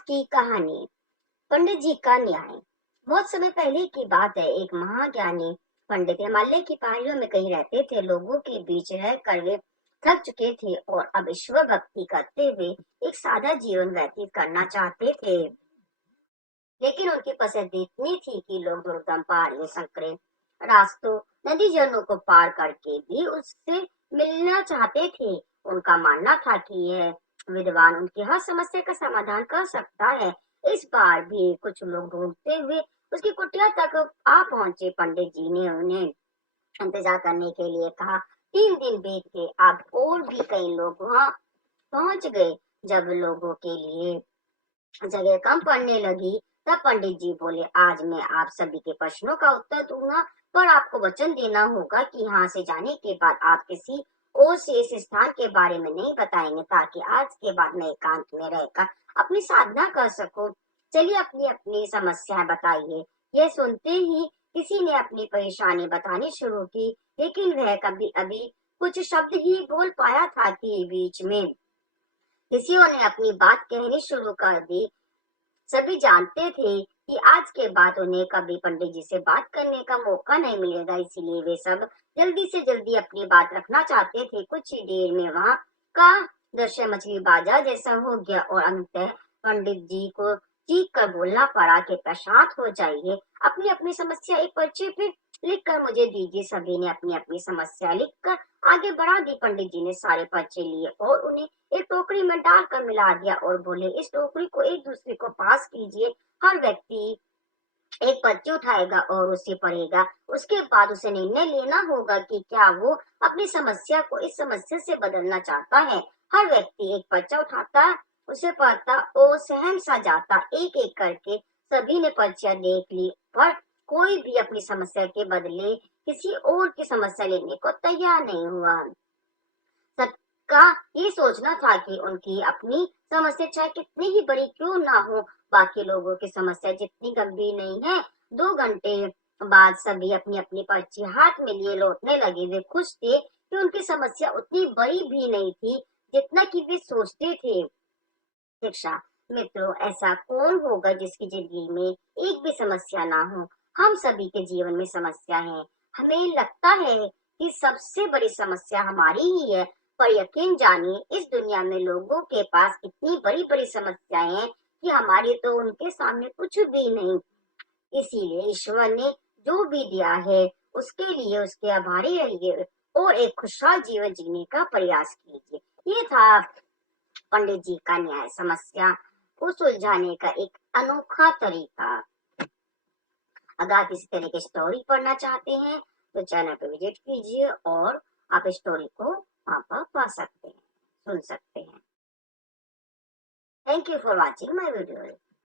आज की कहानी, पंडित जी का न्याय। बहुत समय पहले की बात है। एक महाज्ञानी पंडित हिमालय की पहाड़ियों में कहीं रहते थे। लोगों के बीच रहकर वे थक चुके थे और अब ईश्वर भक्ति करते हुए एक सादा जीवन व्यतीत करना चाहते थे। लेकिन उनकी पसंद इतनी थी कि लोग दुर्गम पहाड़ियों, संकरे रास्तों, नदी झरनों को पार करके भी उससे मिलना चाहते थे। उनका मानना था कि यह विद्वान उनकी हर समस्या का समाधान कर सकता है। इस बार भी कुछ लोग ढूंढते हुए उसकी कुटिया तक आ पहुंचे। पंडित जी ने उन्हें इंतजार करने के लिए कहा। 3 दिन बीत गए। अब और भी कई लोग वहां पहुंच गए। जब लोगों के लिए जगह कम पड़ने लगी, तब पंडित जी बोले, आज मैं आप सभी के प्रश्नों का उत्तर दूंगा, पर आपको वचन देना होगा कि यहाँ से जाने के बाद आप किसी और से इस स्थान के बारे में नहीं बताएंगे, ताकि आज के बाद मैं एकांत में रहकर अपनी साधना कर सकूं। चलिए अपनी अपनी समस्याएं बताइए। यह सुनते ही किसी ने अपनी परेशानी बतानी शुरू की, लेकिन वह कभी अभी कुछ शब्द ही बोल पाया था कि बीच में किसी ने अपनी बात कहनी शुरू कर दी। सभी जानते थे कि आज के बाद उन्हें कभी पंडित जी से बात करने का मौका नहीं मिलेगा, इसलिए वे सब जल्दी से जल्दी अपनी बात रखना चाहते थे। कुछ ही देर में वहां का दृश्य मछली बाजार जैसा हो गया और अंततः पंडित जी को चीख कर बोलना पड़ा कि प्रशांत हो जाइए, अपनी अपनी समस्या एक पर्चे पे लिख कर मुझे दीजिए। सभी ने अपनी अपनी समस्या लिखकर आगे बढ़ा दी। पंडित जी ने सारे पर्चे लिए और उन्हें एक टोकरी में डालकर मिला दिया और बोले, इस टोकरी को एक दूसरे को पास कीजिए। हर व्यक्ति एक पर्ची उठाएगा और उसे पढ़ेगा। उसके बाद उसे निर्णय लेना होगा कि क्या वो अपनी समस्या को इस समस्या से बदलना चाहता है। हर व्यक्ति एक पर्चा उठाता, उसे पढ़ता और सहम सा जाता। एक एक करके सभी ने पर्चियां देख ली, पर कोई भी अपनी समस्या के बदले किसी और की समस्या लेने को तैयार नहीं हुआ। सबका ये सोचना था कि उनकी अपनी समस्या चाहे कितनी ही बड़ी क्यों ना हो, बाकी लोगों की समस्या जितनी गंभीर नहीं है। 2 घंटे बाद सभी अपनी अपनी पर्ची हाथ में लिए लौटने लगे। वे खुश थे कि उनकी समस्या उतनी बड़ी भी नहीं थी जितना कि वे सोचते थे। शिक्षा मित्रों, ऐसा कौन होगा जिसकी जिंदगी में एक भी समस्या ना हो? हम सभी के जीवन में समस्या है। हमें लगता है कि सबसे बड़ी समस्या हमारी ही है, पर यकीन जानिए इस दुनिया में लोगों के पास इतनी बड़ी बड़ी समस्याएं हैं कि हमारी तो उनके सामने कुछ भी नहीं। इसीलिए ईश्वर ने जो भी दिया है उसके लिए उसके आभारी रहिए और एक खुशहाल जीवन जीने का प्रयास कीजिए। ये था पंडित जी का न्याय, समस्या को सुलझाने का एक अनोखा तरीका। अगर आप इसी तरह की स्टोरी पढ़ना चाहते हैं तो चैनल पे विजिट कीजिए और आप स्टोरी को वहाँ पर पढ़ सकते हैं, सुन सकते हैं। Thank you for watching my video.